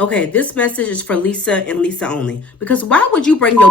Okay, this message is for Lisa and Lisa only. Because why would you bring your...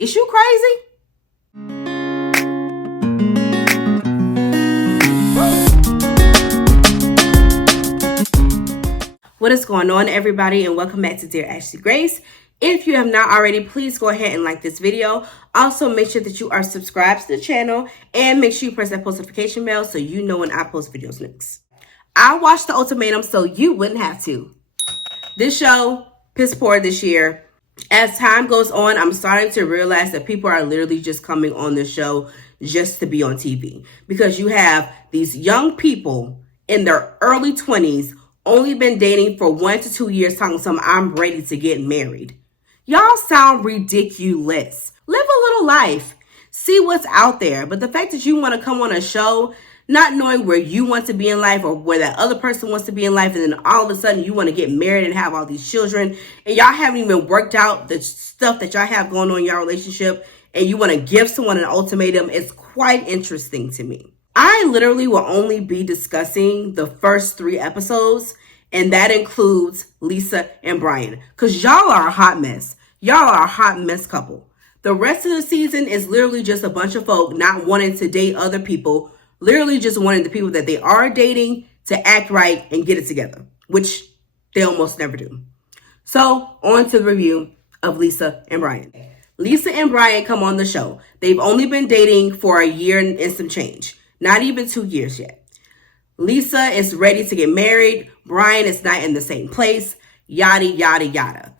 Is you crazy? What is going on, everybody, and welcome back to Dear Ashley Grace. If you have not already, please go ahead and like this video. Also, make sure that you are subscribed to the channel and make sure you press that post notification bell so you know when I post videos next. I watched The Ultimatum so you wouldn't have to. This show, piss poor this year. As time goes on, I'm starting to realize that people are literally just coming on this show just to be on TV. Because you have these young people in their early 20s only been dating for 1 to 2 years talking something, I'm ready to get married. Y'all sound ridiculous. Live a little life. See what's out there. But the fact that you want to come on a show not knowing where you want to be in life or where that other person wants to be in life, and then all of a sudden you want to get married and have all these children, and y'all haven't even worked out the stuff that y'all have going on in your relationship, and you want to give someone an ultimatum, is quite interesting to me. I literally will only be discussing the first 3 episodes, and that includes Lisa and Brian, because y'all are a hot mess. Y'all are a hot mess couple. The rest of the season is literally just a bunch of folk not wanting to date other people, literally just wanting the people that they are dating to act right and get it together, which they almost never do. So, on to the review of Lisa and Brian. Lisa and Brian come on the show. They've only been dating for a year and some change. Not even 2 years yet. Lisa is ready to get married. Brian is not in the same place. Yada, yada, yada.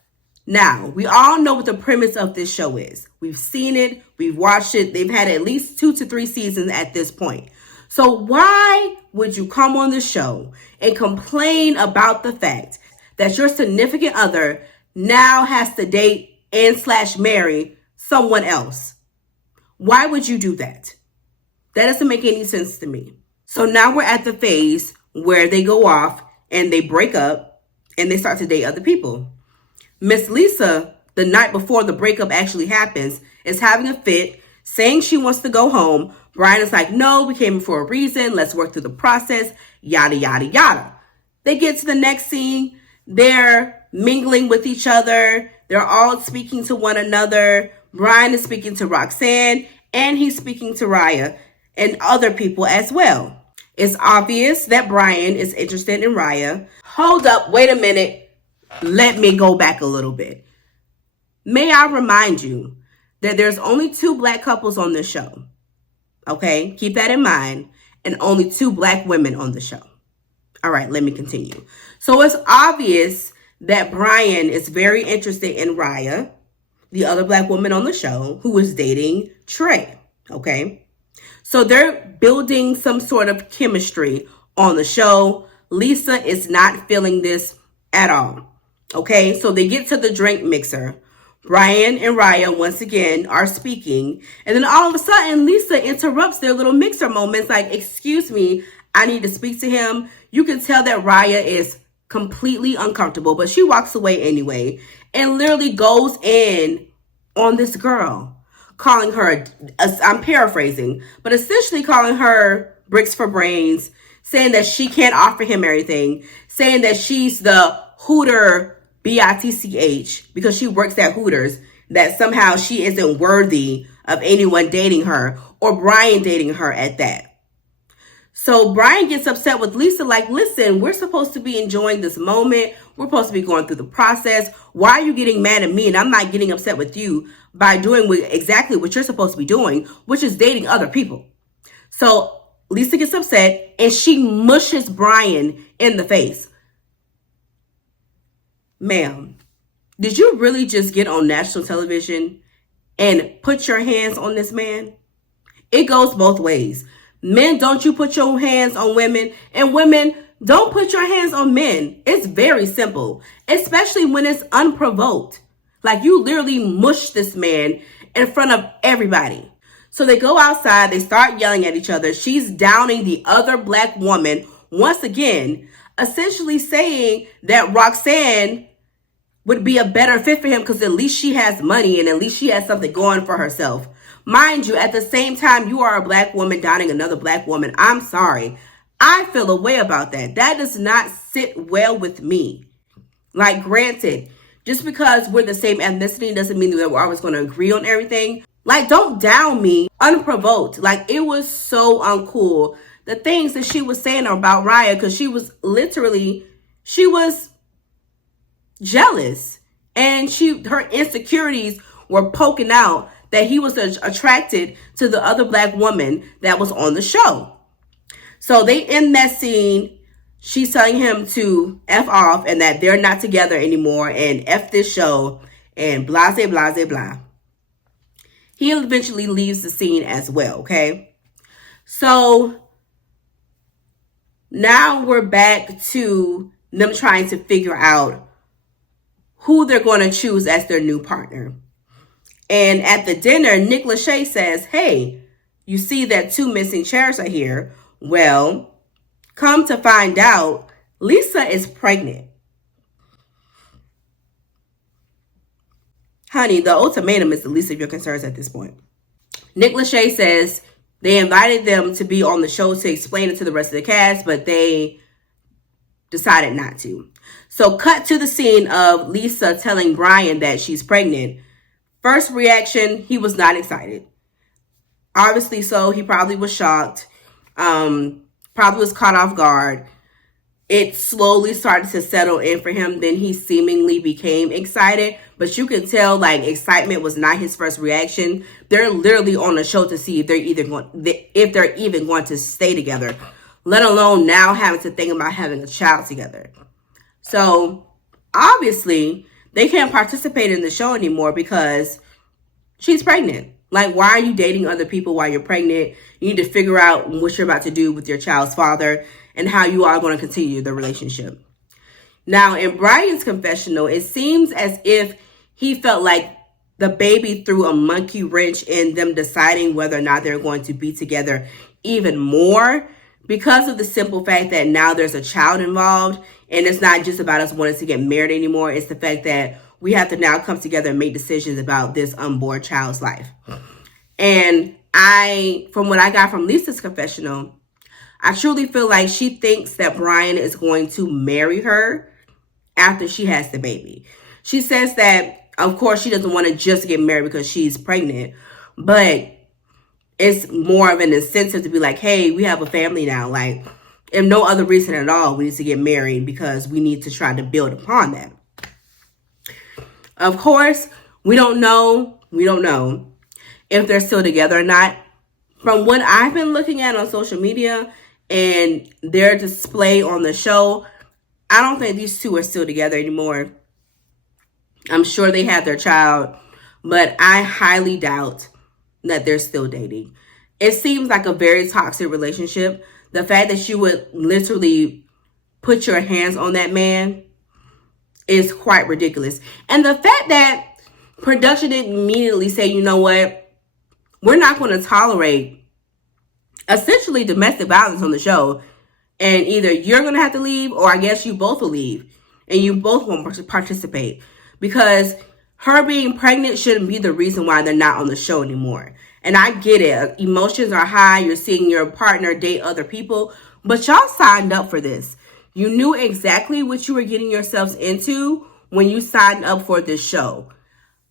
Now, we all know what the premise of this show is. We've seen it. We've watched it. They've had at least 2 to 3 seasons at this point. So why would you come on the show and complain about the fact that your significant other now has to date and / marry someone else? Why would you do that? That doesn't make any sense to me. So now we're at the phase where they go off and they break up and they start to date other people. Miss Lisa, the night before the breakup actually happens, is having a fit, saying she wants to go home. Brian is like, no, we came for a reason. Let's work through the process. Yada, yada, yada. They get to the next scene. They're mingling with each other. They're all speaking to one another. Brian is speaking to Roxanne and he's speaking to Raya and other people as well. It's obvious that Brian is interested in Raya. Hold up, wait a minute. Let me go back a little bit. May I remind you that there's only 2 black couples on this show. Okay, keep that in mind. And only 2 black women on the show. All right, let me continue. So it's obvious that Brian is very interested in Raya, the other black woman on the show, who is dating Trey. Okay. So they're building some sort of chemistry on the show. Lisa is not feeling this at all. Okay, so they get to the drink mixer. Brian and Raya once again are speaking. And then all of a sudden, Lisa interrupts their little mixer moments like, excuse me, I need to speak to him. You can tell that Raya is completely uncomfortable, but she walks away anyway and literally goes in on this girl, calling her, I'm paraphrasing, but essentially calling her bricks for brains, saying that she can't offer him everything, saying that she's the Hooter bitch because she works at Hooters, that somehow she isn't worthy of anyone dating her or Brian dating her at that. So Brian gets upset with Lisa like, listen, we're supposed to be enjoying this moment. We're supposed to be going through the process. Why are you getting mad at me and I'm not getting upset with you by doing exactly what you're supposed to be doing, which is dating other people? So Lisa gets upset and she mushes Brian in the face. Ma'am, did you really just get on national television and put your hands on this man? It goes both ways. Men, don't you put your hands on women, and women, don't put your hands on men. It's very simple, especially when it's unprovoked. Like, you literally mush this man in front of everybody. So they go outside, they start yelling at each other. She's downing the other black woman once again, essentially saying that Roxanne would be a better fit for him because at least she has money and at least she has something going for herself. Mind you, at the same time, you are a black woman downing another black woman. I'm sorry. I feel a way about that. That does not sit well with me. Like, granted, just because we're the same ethnicity doesn't mean that we're always going to agree on everything. Like, don't down me unprovoked. Like, it was so uncool. The things that she was saying about Raya, because she was jealous. And her insecurities were poking out that he was attracted to the other black woman that was on the show. So they end that scene. She's telling him to F off and that they're not together anymore and F this show and blah, blah, blah, blah. He eventually leaves the scene as well, okay? So now we're back to them trying to figure out who they're going to choose as their new partner. And at the dinner, Nick Lachey says, hey, you see that 2 missing chairs are here. Well, come to find out, Lisa is pregnant. Honey, the ultimatum is the least of your concerns at this point. Nick Lachey says they invited them to be on the show to explain it to the rest of the cast, but they decided not to. So cut to the scene of Lisa telling Brian that she's pregnant. First reaction, he was not excited. Obviously so, he probably was shocked. Probably was caught off guard. It slowly started to settle in for him. Then he seemingly became excited. But you can tell, like, excitement was not his first reaction. They're literally on the show to see if they're even going to stay together, let alone now having to think about having a child together. So obviously they can't participate in the show anymore because she's pregnant. Like, why are you dating other people while you're pregnant? You need to figure out what you're about to do with your child's father and how you are going to continue the relationship. Now, in Brian's confessional, it seems as if he felt like the baby threw a monkey wrench in them deciding whether or not they're going to be together even more because of the simple fact that now there's a child involved. And it's not just about us wanting to get married anymore. It's the fact that we have to now come together and make decisions about this unborn child's life. And from what I got from Lisa's confessional, I truly feel like she thinks that Brian is going to marry her after she has the baby. She says that, of course, she doesn't want to just get married because she's pregnant, but it's more of an incentive to be like, hey, we have a family now. Like, if no other reason at all, we need to get married because we need to try to build upon that. Of course, we don't know if they're still together or not. From what I've been looking at on social media and their display on the show, I don't think these two are still together anymore. I'm sure they had their child, but I highly doubt that they're still dating. It seems like a very toxic relationship. The fact that you would literally put your hands on that man is quite ridiculous. And the fact that production didn't immediately say, you know what, we're not going to tolerate essentially domestic violence on the show. And either you're going to have to leave, or I guess you both will leave and you both won't participate, because her being pregnant shouldn't be the reason why they're not on the show anymore. And I get it. Emotions are high. You're seeing your partner date other people, but y'all signed up for this. You knew exactly what you were getting yourselves into when you signed up for this show.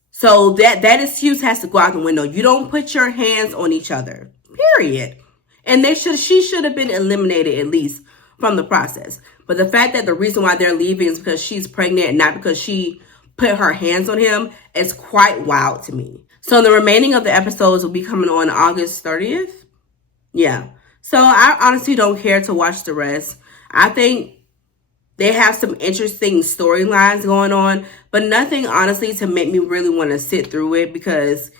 So that excuse has to go out the window. You don't put your hands on each other, period. And she should have been eliminated at least from the process. But the fact that the reason why they're leaving is because she's pregnant and not because she put her hands on him is quite wild to me. So the remaining of the episodes will be coming on August 30th. Yeah. So I honestly don't care to watch the rest. I think they have some interesting storylines going on, but nothing honestly to make me really want to sit through it, because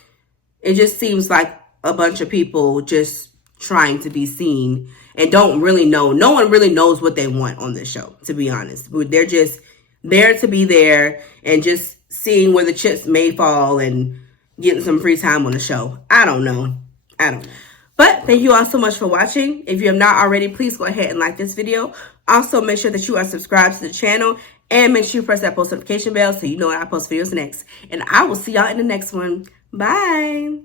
it just seems like a bunch of people just trying to be seen and don't really know. No one really knows what they want on this show, to be honest. They're just there to be there and just seeing where the chips may fall and getting some free time on the show. I don't know. But thank you all so much for watching. If you have not already, please go ahead and like this video. Also, make sure that you are subscribed to the channel and make sure you press that post notification bell so you know when I post videos next. And I will see y'all in the next one. Bye.